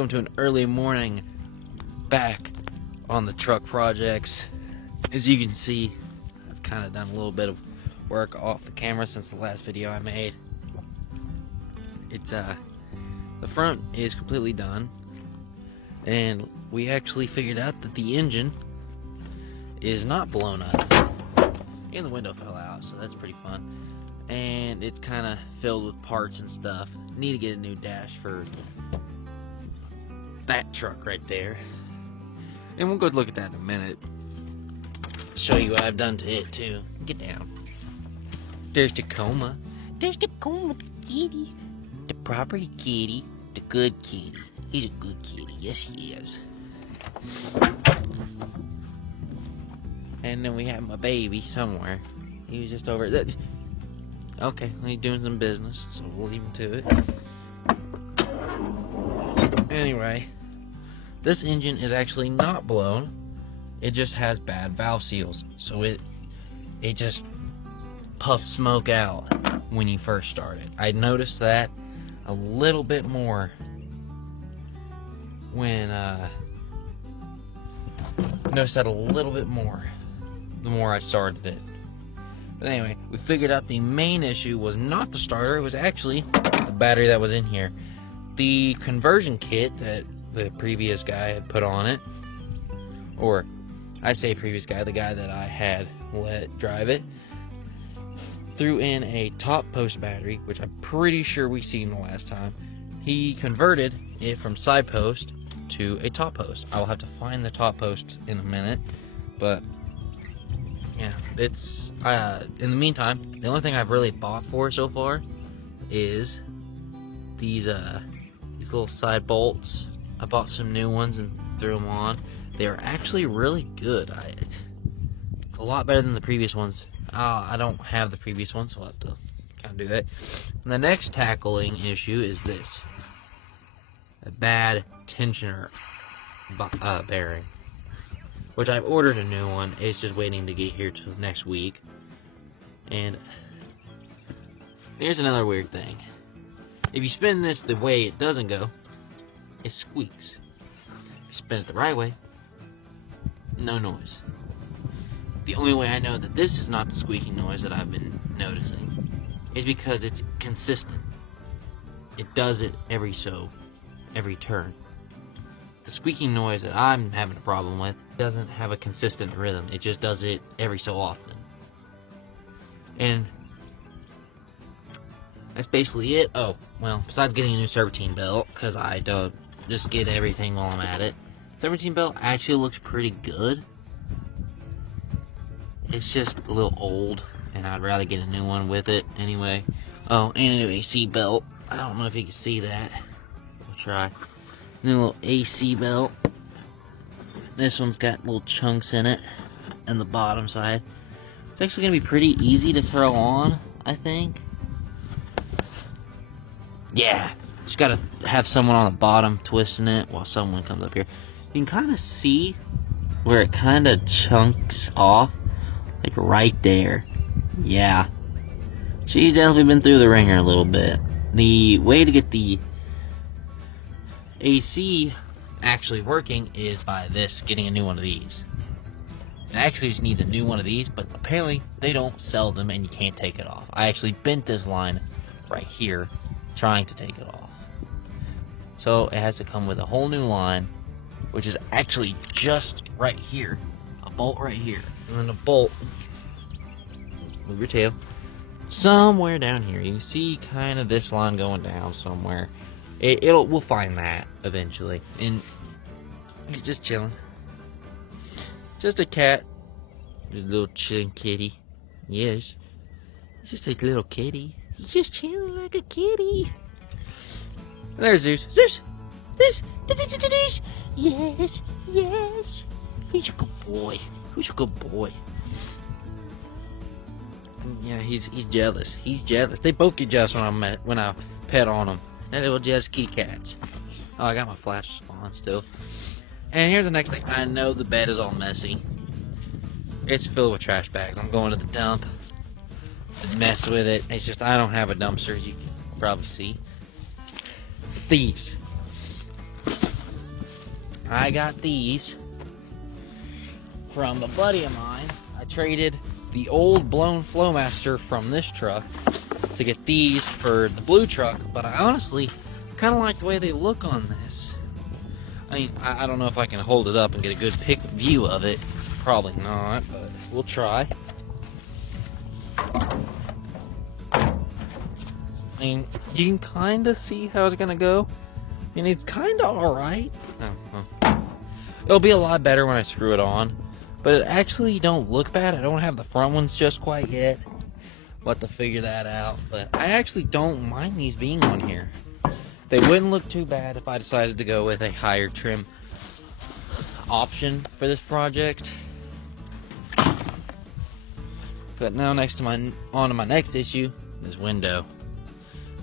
welcome to an early morning back on the truck projects. As you can see, I've kind of done a little bit of work off the camera since the last video I made. It's the front is completely done, and we actually figured out that the engine is not blown up, and the window fell out, so that's pretty fun. And it's kind of filled with parts and stuff. Need to get a new dash for that truck right there, and we'll go look at that in a minute. Show you what I've done to it too. Get down. There's Tacoma. There's Tacoma, the kitty, the property kitty, the good kitty. He's a good kitty. Yes, he is. And then we have my baby somewhere. He was just over there. Okay, he's doing some business, so we'll leave him to it. Anyway, this engine is actually not blown. It just has bad valve seals, so it just puffs smoke out when you first start it. I noticed that a little bit more when noticed that a little bit more the more I started it. But anyway, we figured out the main issue was not the starter, it was actually the battery that was in here. The conversion kit that the previous guy had put on it, or I say previous guy, the guy that I had let drive it, threw in a top post battery, which I'm pretty sure we seen the last time. He converted it from side post to a top post. I'll have to find the top post in a minute, but yeah, it's in the meantime, the only thing I've really bought for it so far is these little side bolts. I bought some new ones and threw them on. They are actually really good. A lot better than the previous ones. I don't have the previous ones, so I'll have to kind of do that. And the next tackling issue is this: a bad tensioner bearing, which I've ordered a new one. It's just waiting to get here till next week. And here's another weird thing: if you spin this the way it doesn't go, it squeaks. If you spin it the right way, no noise. The only way I know that this is not the squeaking noise that I've been noticing is because it's consistent. It does it every turn. The squeaking noise that I'm having a problem with doesn't have a consistent rhythm. It just does it every so often. And that's basically it. Oh, well, besides getting a new serpentine belt, because I don't just get everything while I'm at it. Serpentine belt actually looks pretty good. It's just a little old, and I'd rather get a new one with it anyway. Oh, and a new AC belt. I don't know if you can see that. We'll try. New little AC belt. This one's got little chunks in it on the bottom side. It's actually going to be pretty easy to throw on, I think. Yeah, just got to have someone on the bottom twisting it while someone comes up here. You can kind of see where it kind of chunks off. Like right there. Yeah. She's definitely been through the ringer a little bit. The way to get the AC actually working is by getting a new one of these. It actually just needs a new one of these, but apparently they don't sell them and you can't take it off. I actually bent this line right here trying to take it off. So it has to come with a whole new line, which is actually just right here. A bolt right here. And then a bolt, move your tail, somewhere down here. You can see kind of this line going down somewhere. We'll find that eventually. And he's just chilling. Just a cat. Just a little chilling kitty. Yes. It's just a little kitty. He's just chilling like a kitty. And there's Zeus. Zeus! Zeus! Yes! Yes! He's a good boy. Who's a good boy? Yeah, he's jealous. He's jealous. They both get jealous when I pet on them. That little jealous kitty cats. Oh, I got my flash on still. And here's the next thing. I know the bed is all messy. It's filled with trash bags. I'm going to the dump to mess with it. It's just I don't have a dumpster, as you can probably see. These. I got these from a buddy of mine. I traded the old blown Flowmaster from this truck to get these for the blue truck, but I honestly kind of like the way they look on this. I mean, I don't know if I can hold it up and get a good view of it. Probably not, but we'll try. I mean, you can kind of see how it's gonna go. I mean, it's kind of alright. It'll be a lot better when I screw it on. But it actually don't look bad. I don't have the front ones just quite yet. We'll have to figure that out. But I actually don't mind these being on here. They wouldn't look too bad if I decided to go with a higher trim option for this project. But now on to my next issue, this window.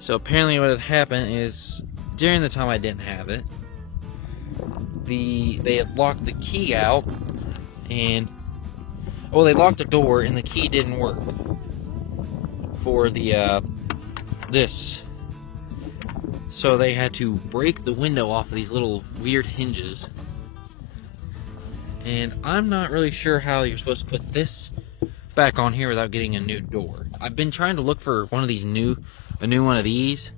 So apparently what had happened is during the time I didn't have it, they had locked the key out, and they locked the door and the key didn't work for the this. So they had to break the window off of these little weird hinges. And I'm not really sure how you're supposed to put this back on here without getting a new door. I've been trying to look for one of these a new one of these,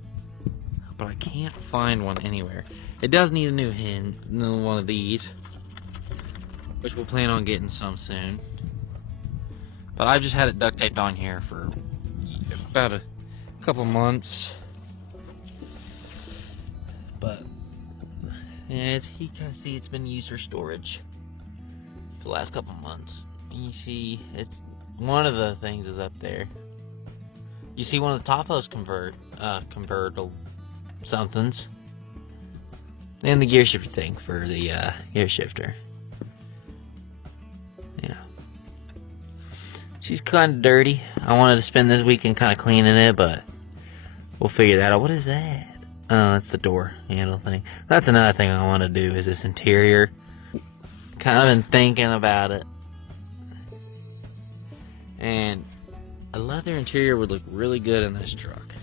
but I can't find one anywhere. It does need a new one of these, which we'll plan on getting some soon. But I've just had it duct taped on here for about a couple months. But you can see it's been used for storage for the last couple months. And you see, it's one of the things is up there. You see one of the top post convertible somethings, and the gear shifter thing for the gear shifter. Yeah, she's kind of dirty. I wanted to spend this weekend kind of cleaning it, but we'll figure that out. What is that? Oh, that's the door handle thing. That's another thing I want to do is this interior. Kind of been thinking about it, and a leather interior would look really good in this truck.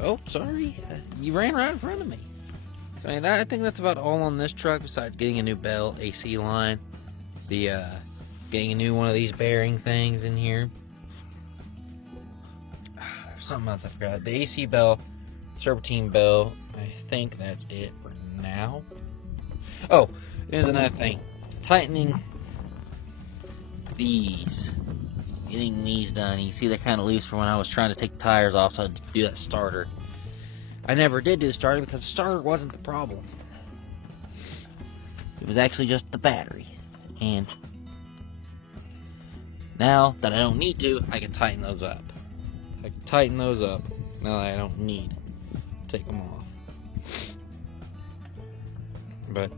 Oh, sorry, you ran right in front of me. So I think that's about all on this truck, besides getting a new belt, AC line, the getting a new one of these bearing things in here. There's something else I forgot. The AC bell, serpentine bell. I think that's it for now. Oh, there's another thing. Tightening these. Getting these done. You see, they kind of loose from when I was trying to take the tires off so I had to do that starter. I never did do the starter because the starter wasn't the problem. It was actually just the battery. And now that I don't need to, I can tighten those up. I can tighten those up now that I don't need to take them off. But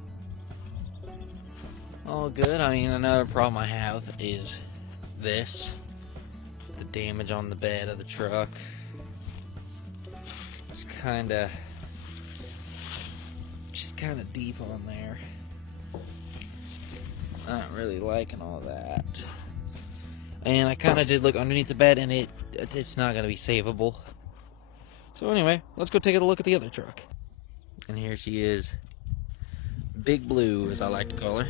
all good. I mean, another problem I have is this. The damage on the bed of the truck. It's just kinda deep on there. Not really liking all that. And I kinda did look underneath the bed, and it's not gonna be savable. So anyway, let's go take a look at the other truck. And here she is. Big Blue, as I like to call her.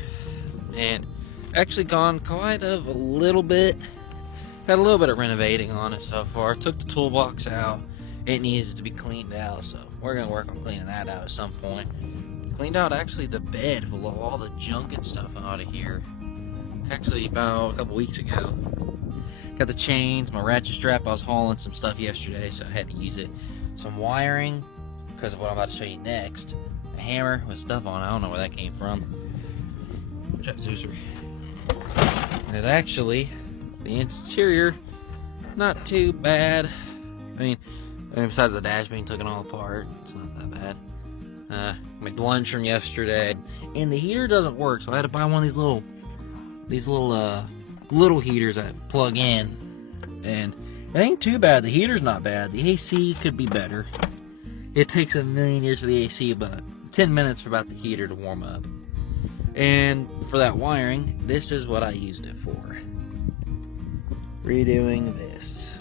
And actually gone quite a little bit. Had a little bit of renovating on it so far. Took the toolbox out. It needs to be cleaned out, so we're gonna work on cleaning that out at some point. Cleaned out actually the bed full of all the junk and stuff out of here. Actually about a couple weeks ago. Got the chains, my ratchet strap. I was hauling some stuff yesterday, so I had to use it. Some wiring, because of what I'm about to show you next. A hammer with stuff on it. I don't know where that came from. Check Zeusser. And it actually, the interior, not too bad. I mean, besides the dash being taken all apart, it's not that bad. Made lunch from yesterday, and the heater doesn't work, so I had to buy one of these little heaters that plug in. And it ain't too bad. The heater's not bad. The AC could be better. It takes a million years for the AC, but 10 minutes for about the heater to warm up. And for that wiring, this is what I used it for. Redoing this.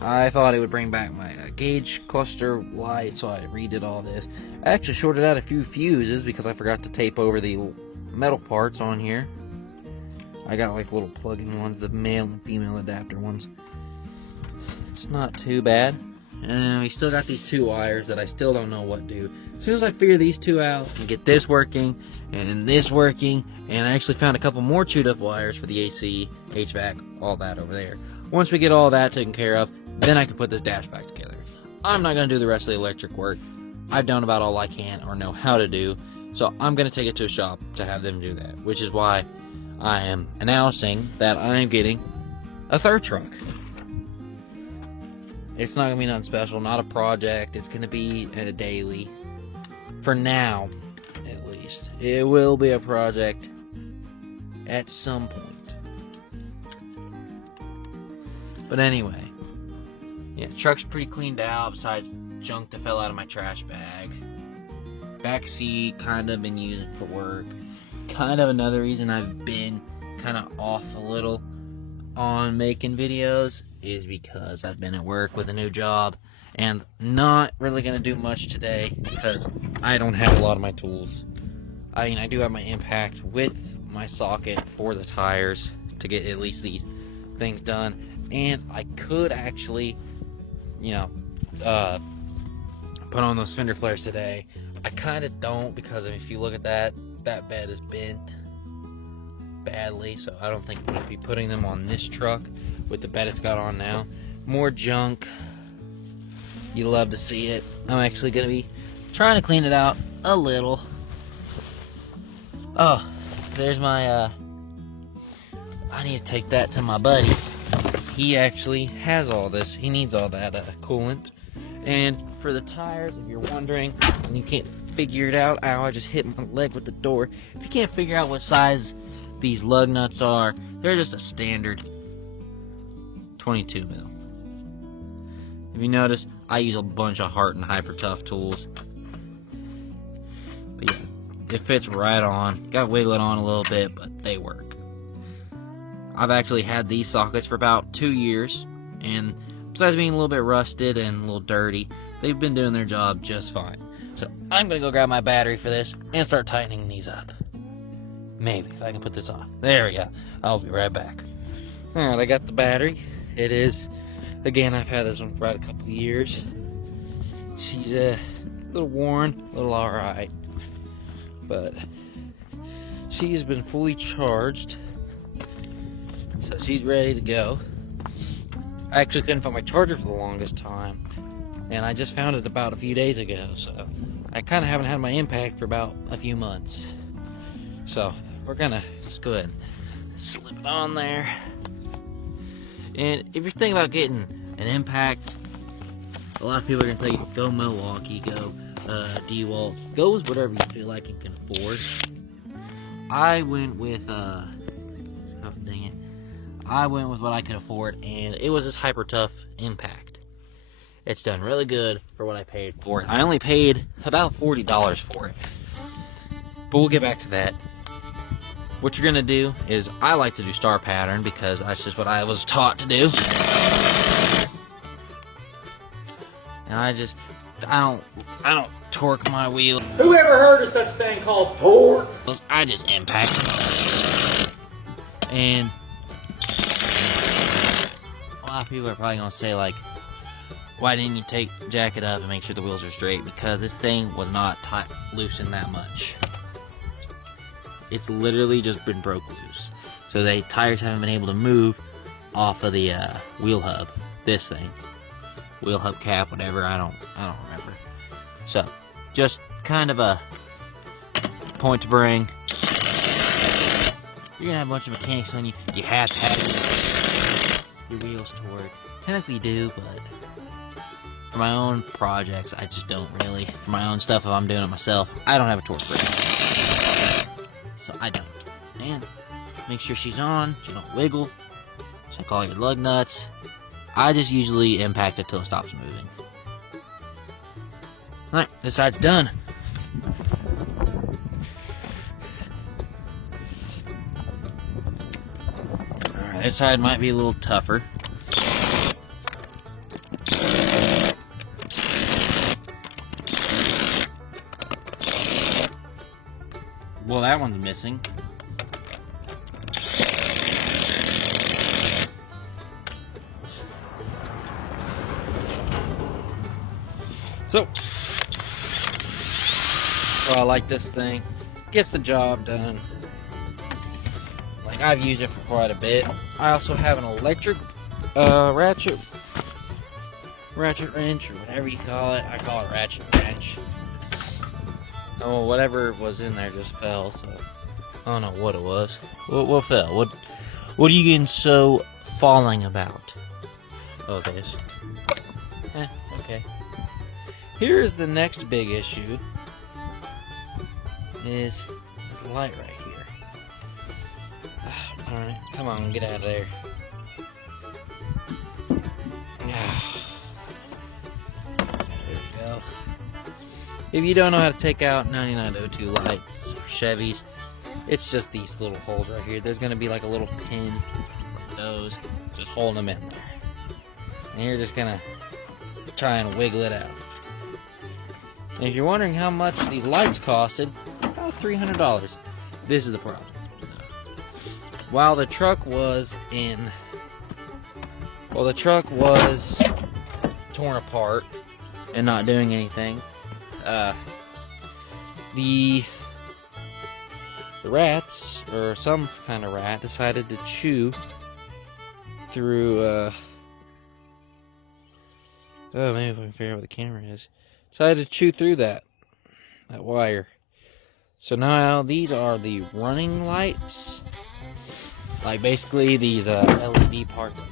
I thought it would bring back my gauge cluster light, so I redid all this. I actually shorted out a few fuses because I forgot to tape over the metal parts on here. I got like little plug-in ones, the male and female adapter ones. It's not too bad. And then we still got these 2 wires that I still don't know what to do. As soon as I figure these 2 out and get this working and this working, and I actually found a couple more chewed up wires for the AC, HVAC, all that over there. Once we get all that taken care of, then I can put this dash back together. I'm not going to do the rest of the electric work. I've done about all I can or know how to do, so I'm going to take it to a shop to have them do that, which is why I am announcing that I'm getting a 3rd truck. It's not going to be nothing special, not a project. It's going to be a daily. For now, at least. It will be a project at some point. But anyway. Yeah, truck's pretty cleaned out besides junk that fell out of my trash bag. Back seat, kind of been using for work. Kind of another reason I've been kind of off a little on making videos is because I've been at work with a new job and not really going to do much today because I don't have a lot of my tools. I mean, I do have my impact with my socket for the tires to get at least these things done, and I could actually, you know, put on those fender flares today. I kind of don't because if you look at that bed is bent badly, so I don't think I'm going to be putting them on this truck with the bed it's got on now. More junk. You love to see it. I'm actually going to be trying to clean it out a little. Oh, there's my, I need to take that to my buddy. He actually has all this. He needs all that coolant. And for the tires, if you're wondering, and you can't figure it out, ow, I just hit my leg with the door. If you can't figure out what size these lug nuts are, they're just a standard 22 mil. If you notice, I use a bunch of Hart and Hyper Tough tools. But yeah, it fits right on. Got to wiggle it on a little bit, but they work. I've actually had these sockets for about 2 years, and besides being a little bit rusted and a little dirty, they've been doing their job just fine. So I'm going to go grab my battery for this and start tightening these up. Maybe, if I can put this on. There we go. I'll be right back. Alright, I got the battery. It is, again, I've had this one for about a couple of years. She's a little worn, a little alright. But she's been fully charged. So she's ready to go. I actually couldn't find my charger for the longest time. And I just found it about a few days ago. So I kind of haven't had my impact for about a few months. So we're gonna just go ahead and slip it on there. And if you're thinking about getting an impact, a lot of people are gonna tell you go Milwaukee, go DeWalt, go with whatever you feel like you can afford. I went with I went with what I could afford, and it was this Hyper Tough Impact. It's done really good for what I paid for it. I only paid about $40 for it, but we'll get back to that. What you're gonna do is, I like to do star pattern because that's just what I was taught to do. And I don't torque my wheel. Who ever heard of such thing called torque? I just impact. And a lot of people are probably gonna say, like, why didn't you jack it up and make sure the wheels are straight? Because this thing was not loosened that much. It's literally just been broke loose. So the tires haven't been able to move off of the wheel hub. This thing, wheel hub cap, whatever. I don't remember. So just kind of a point to bring. You're gonna have a bunch of mechanics on you. You have to have your wheels torqued. Technically you do, but for my own projects, I just don't really. For my own stuff, if I'm doing it myself, I don't have a torque wrench. So I don't. And make sure she's on, she don't wiggle. Check all your lug nuts. I just usually impact it till it stops moving. Alright, this side's done. Alright, this side might be a little tougher. Well, that one's missing. So, well, I like this thing. Gets the job done. Like, I've used it for quite a bit. I also have an electric ratchet wrench, or whatever you call it. I call it ratchet wrench. Oh, whatever was in there just fell, so I don't know what it was. What fell? What are you getting so falling about? Oh, this. Okay. Here's the next big issue. Is this light right here. Alright, come on, get out of there. There we go. If you don't know how to take out 9902 lights for Chevys, it's just these little holes right here. There's going to be like a little pin, like those, just holding them in there. And you're just going to try and wiggle it out. And if you're wondering how much these lights costed, about $300. This is the problem. While the truck was torn apart and not doing anything, the rats, or some kind of rat, decided to chew through, oh, maybe if I can figure out what the camera is. Decided to chew through that wire. So now these are the running lights. Like basically these LED parts.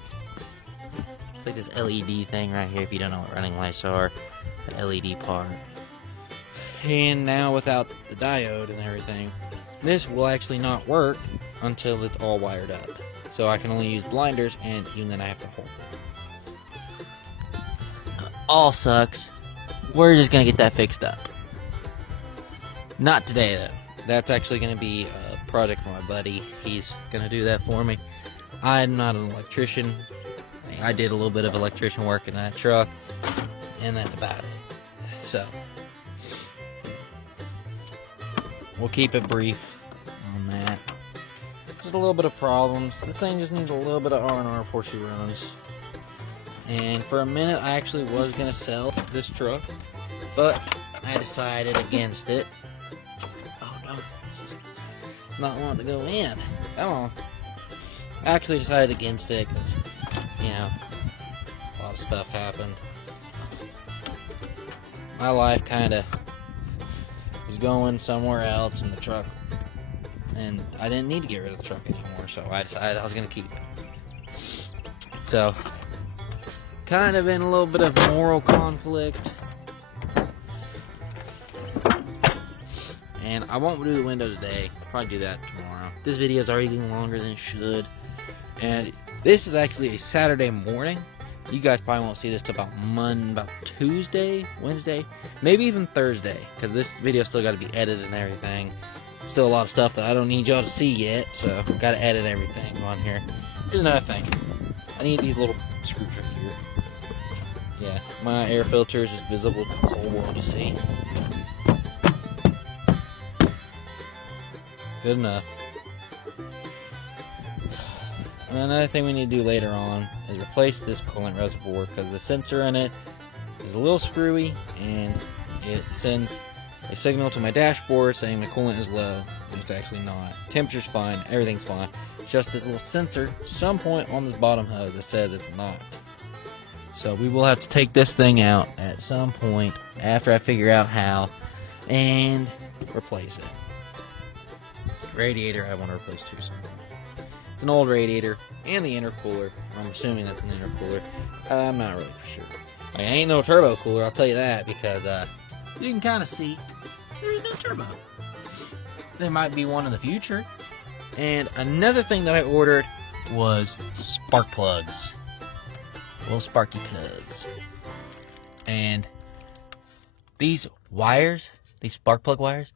It's like this LED thing right here, if you don't know what running lights are. The LED part. And now without the diode and everything, this will actually not work until it's all wired up. So I can only use blinders, and even then I have to hold it. All sucks. We're just gonna get that fixed up. Not today though. That's actually gonna be a project for my buddy. He's gonna do that for me. I'm not an electrician. I did a little bit of electrician work in that truck, and that's about it. So we'll keep it brief on that. Just a little bit of problems. This thing just needs a little bit of R&R before she runs. And for a minute, I actually was gonna sell this truck, but I decided against it. Oh no, it's just not wanting to go in. Come on. I actually decided against it because, you know, a lot of stuff happened. My life kind of was going somewhere else in the truck, and I didn't need to get rid of the truck anymore, so I decided I was gonna keep it. So, kind of in a little bit of moral conflict. And I won't do the window today. I'll probably do that tomorrow. This video is already getting longer than it should. And this is actually a Saturday morning. You guys probably won't see this till about Tuesday, Wednesday, maybe even Thursday, because this video still got to be edited and everything. Still a lot of stuff that I don't need y'all to see yet, so got to edit everything on here. Here's another thing. I need these little screws right here. Yeah, my air filter is just visible for the whole world to see. Good enough. And another thing we need to do later on is replace this coolant reservoir, because the sensor in it is a little screwy and it sends a signal to my dashboard saying the coolant is low, and it's actually not. Temperature's fine, everything's fine. It's just this little sensor, some point on this bottom hose that says it's not. So we will have to take this thing out at some point after I figure out how and replace it. Radiator I want to replace too soon. It's an old radiator and the intercooler. I'm assuming that's an intercooler. I'm not really for sure. I mean, ain't no turbo cooler, I'll tell you that, because you can kind of see there's no turbo. There might be one in the future. And another thing that I ordered was spark plugs. Little sparky plugs. And these wires, these spark plug wires,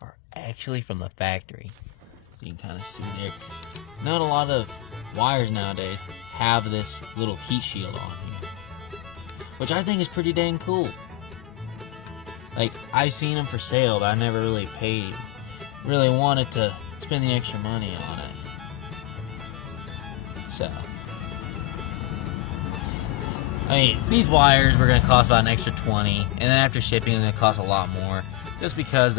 are actually from the factory. So you can kind of see there. Not a lot of wires nowadays have this little heat shield on here, which I think is pretty dang cool. Like, I've seen them for sale, but I never really paid really wanted to spend the extra money on it. So, I mean, these wires were going to cost about an extra 20, and then after shipping, they're going to cost a lot more, just because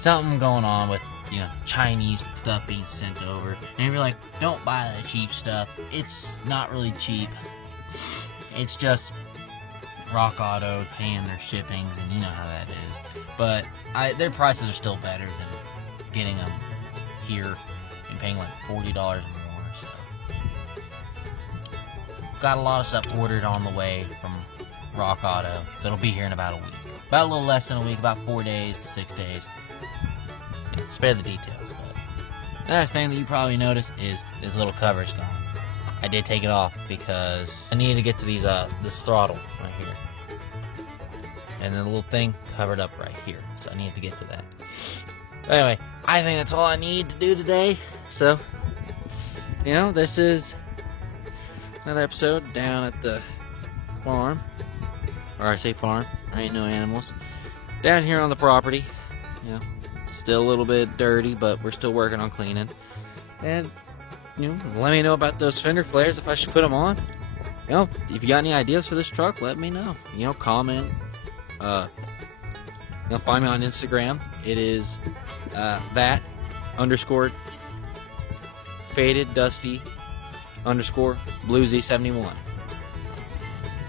something going on with, you know, Chinese stuff being sent over. And you're like, don't buy the cheap stuff. It's not really cheap. It's just Rock Auto paying their shippings, and you know how that is. But their prices are still better than getting them here and paying like $40 more. So, got a lot of stuff ordered on the way from Rock Auto, so it'll be here in about a week. About a little less than a week, about 4 days to 6 days. Yeah, spare the details. But another thing that you probably noticed is this little cover's gone. I did take it off because I needed to get to these this throttle right here, and then the little thing covered up right here, so I needed to get to that. But anyway, I think that's all I need to do today. So, you know, this is another episode down at the farm, or I say farm, there ain't no animals, down here on the property. You know, still a little bit dirty, but we're still working on cleaning. And you know, let me know about those fender flares, if I should put them on. You know, if you got any ideas for this truck, let me know. You know, comment. You know, find me on Instagram. It is _faded dusty _bluesy71.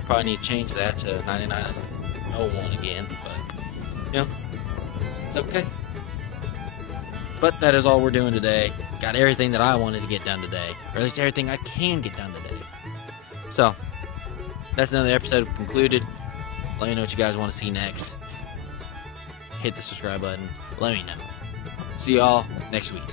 Probably need to change that to 9901 again, but you know, it's okay. But that is all we're doing today. Got everything that I wanted to get done today, or at least everything I can get done today. So, that's another episode concluded. Let me know what you guys want to see next. Hit the subscribe button. Let me know. See y'all next week.